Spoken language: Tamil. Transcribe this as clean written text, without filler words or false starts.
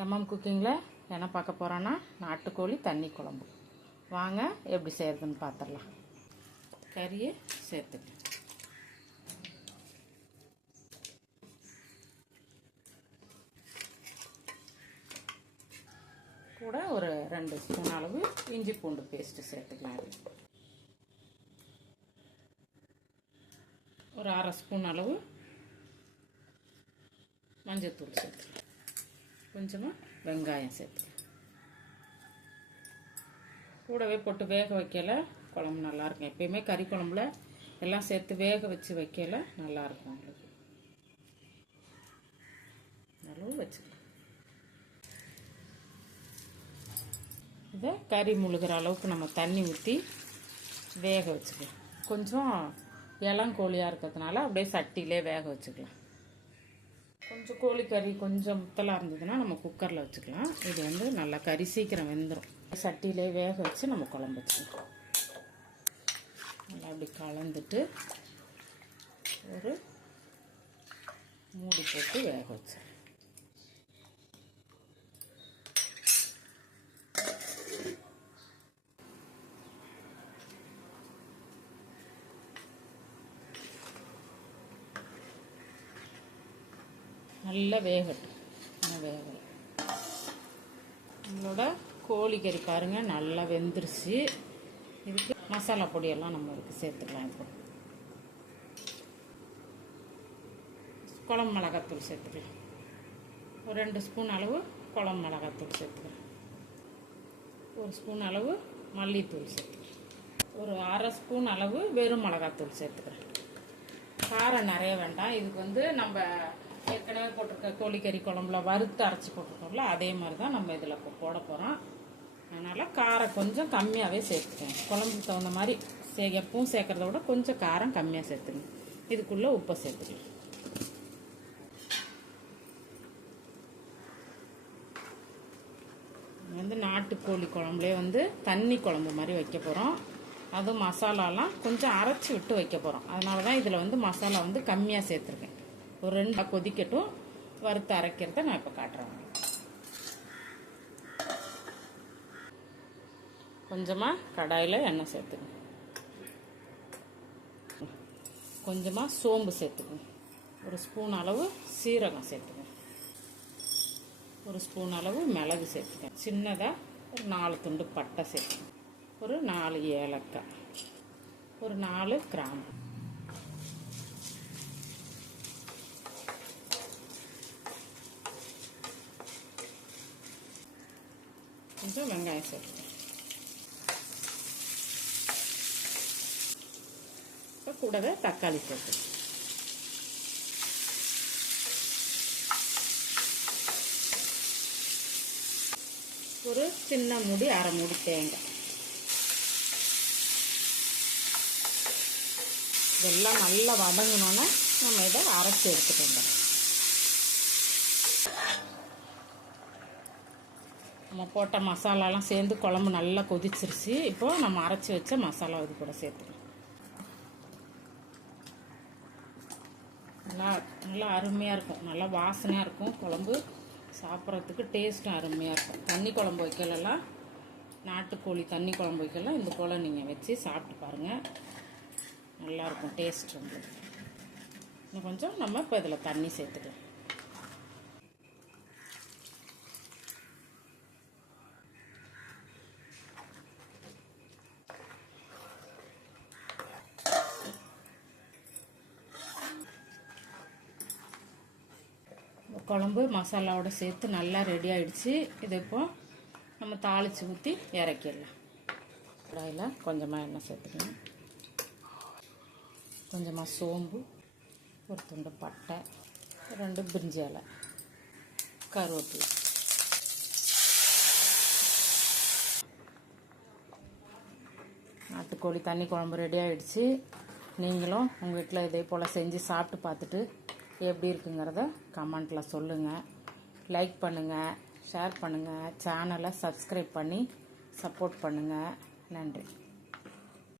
எம்எம் குக்கிங்கில் என்ன பார்க்க போகிறோன்னா நாட்டுக்கோழி தண்ணி குழம்பு. வாங்க எப்படி செய்கிறதுன்னு பார்த்துடலாம். கறியை சேர்த்துக்கலாம். கூட ஒரு 2 ஸ்பூன் அளவு இஞ்சி பூண்டு பேஸ்ட்டு சேர்த்துக்கலாம். ஒரு 1/2 ஸ்பூன் அளவு மஞ்சள்தூள் சேர்த்துக்கலாம். கொஞ்சமாக வெங்காயம் சேர்த்துக்கலாம். கூடவே போட்டு வேக வைக்கல குழம்பு நல்லாயிருக்கும். எப்பயுமே கறி குழம்புல எல்லாம் சேர்த்து வேக வச்சு வைக்கல நல்லாயிருக்கும். உங்களுக்கு அளவு வச்சுக்கலாம். இதை கறி முழுகிற அளவுக்கு நம்ம தண்ணி ஊற்றி வேக வச்சுக்கலாம். கொஞ்சம் இளங்கோழியாக இருக்கிறதுனால அப்படியே சட்டியிலே வேக வச்சுக்கலாம். கொஞ்சம் கோழிக்கறி கொஞ்சம் முத்தலாக இருந்ததுன்னா நம்ம குக்கரில் வச்சுக்கலாம். இது வந்து நல்லா கறி சீக்கிரம் வெந்துடும். சட்டியிலே வேக வச்சு நம்ம குழம்பு வச்சுக்கலாம். நல்லா அப்படி கலந்துட்டு ஒரு மூடி போட்டு வேக வச்சு நல்லா வேகட்டும். வேகலை நம்மளோட கோழிக்கறி பாருங்கள் நல்லா வெந்துருச்சு. இதுக்கு மசாலா பொடியெல்லாம் நம்ம இதுக்கு சேர்த்துக்கலாம். இப்போ குழம்பு மிளகாத்தூள் சேர்த்துக்கலாம். ஒரு 2 ஸ்பூன் அளவு குழம்பு மிளகாத்தூள் சேர்த்துக்கலாம். 1 ஸ்பூன் அளவு மல்லித்தூள் சேர்த்துக்கலாம். ஒரு 1/2 ஸ்பூன் அளவு வெறும் மிளகாத்தூள் சேர்த்துக்கிறேன். காரம் நிறைய வேண்டாம். இதுக்கு வந்து நம்ம ஏற்கனவே போட்டிருக்க கோழிக்கறி குழம்புல வறுத்து அரைச்சி போட்டிருக்கோம்ல, அதே மாதிரி தான் நம்ம இதில் இப்போ போட போகிறோம். அதனால் காரம் கொஞ்சம் கம்மியாகவே சேர்த்துக்கோங்க. குழம்புக்கு தகுந்த மாதிரி எப்பவும் சேர்க்குறத விட கொஞ்சம் காரம் கம்மியாக சேர்த்துங்க. இதுக்குள்ளே உப்பை சேர்த்துக்கலாம். வந்து நாட்டுக்கோழி குழம்புலேயே வந்து தண்ணி குழம்பு மாதிரி வைக்க போகிறோம். அதுவும் மசாலாலாம் கொஞ்சம் அரைச்சி விட்டு வைக்க போகிறோம். அதனால தான் இதில் வந்து மசாலா வந்து கம்மியாக சேர்த்துருக்கேன். ஒரு 2 கொதிக்கட்டும். வறுத்து அரைக்கிறத நான் இப்போ காட்டுறேன். கொஞ்சமாக கடாயில் எண்ணெய் சேர்த்துக்கணும். கொஞ்சமாக சோம்பு சேர்த்துக்கணும். 1 ஸ்பூன் அளவு சீரகம் சேர்த்துக்கணும். 1 ஸ்பூன் அளவு மிளகு சேர்த்துக்கணும். சின்னதாக ஒரு 4 துண்டு பட்டை சேர்த்துக்கணும். ஒரு 4 ஏலக்காய், ஒரு 4 கிராம்பு, கொஞ்சம் வெங்காயம் சேர்த்துக்கணும். இப்போ கூடவே தக்காளி சேர்த்துக்கணும். ஒரு சின்ன மூடி 1/2 மூடி தேங்காய். இதெல்லாம் நல்லா வதங்கினோன்னே நம்ம இதை அரைச்சி எடுத்துகிட்டு வந்துடலாம். நம்ம போட்ட மசாலாலாம் சேர்ந்து குழம்பு நல்லா கொதிச்சிருச்சு. இப்போது நம்ம அரைச்சி வச்ச மசாலா இது கூட சேர்த்துக்கலாம். நல்லா அருமையாக இருக்கும். நல்லா வாசனையாக இருக்கும். குழம்பு சாப்பிட்றதுக்கு டேஸ்ட்டும் அருமையாக இருக்கும். தண்ணி குழம்பு வைக்கலாம், நாட்டுக்கோழி தண்ணி குழம்பு வைக்கலாம். இந்த போல் நீங்கள் வச்சு சாப்பிட்டு பாருங்கள். நல்லாயிருக்கும் டேஸ்ட் உங்களுக்கு. இன்னும் கொஞ்சம் நம்ம இப்போ இதில் தண்ணி சேர்த்துக்கலாம். குழம்பு மசாலாவோட சேர்த்து நல்லா ரெடி ஆகிடுச்சு. இது இப்போ நம்ம தாளித்து ஊற்றி இறக்கிடலாம். கடாயில் கொஞ்சமாக எண்ணெய் சேர்த்துக்கணும். கொஞ்சமாக சோம்பு, ஒரு துண்டு பட்டை, 2 பிரிஞ்சி இலை, கருவேப்பிலை, நாட்டுக்கோழி தண்ணி குழம்பு ரெடி ஆகிடுச்சு. நீங்களும் உங்கள் வீட்டில் இதே போல் செஞ்சு சாப்பிட்டு பார்த்துட்டு எப்படி இருக்குங்கிறத கமெண்ட்டில் சொல்லுங்கள். லைக் பண்ணுங்கள், ஷேர் பண்ணுங்கள், சேனலை சப்ஸ்கிரைப் பண்ணி சப்போர்ட் பண்ணுங்கள். நன்றி.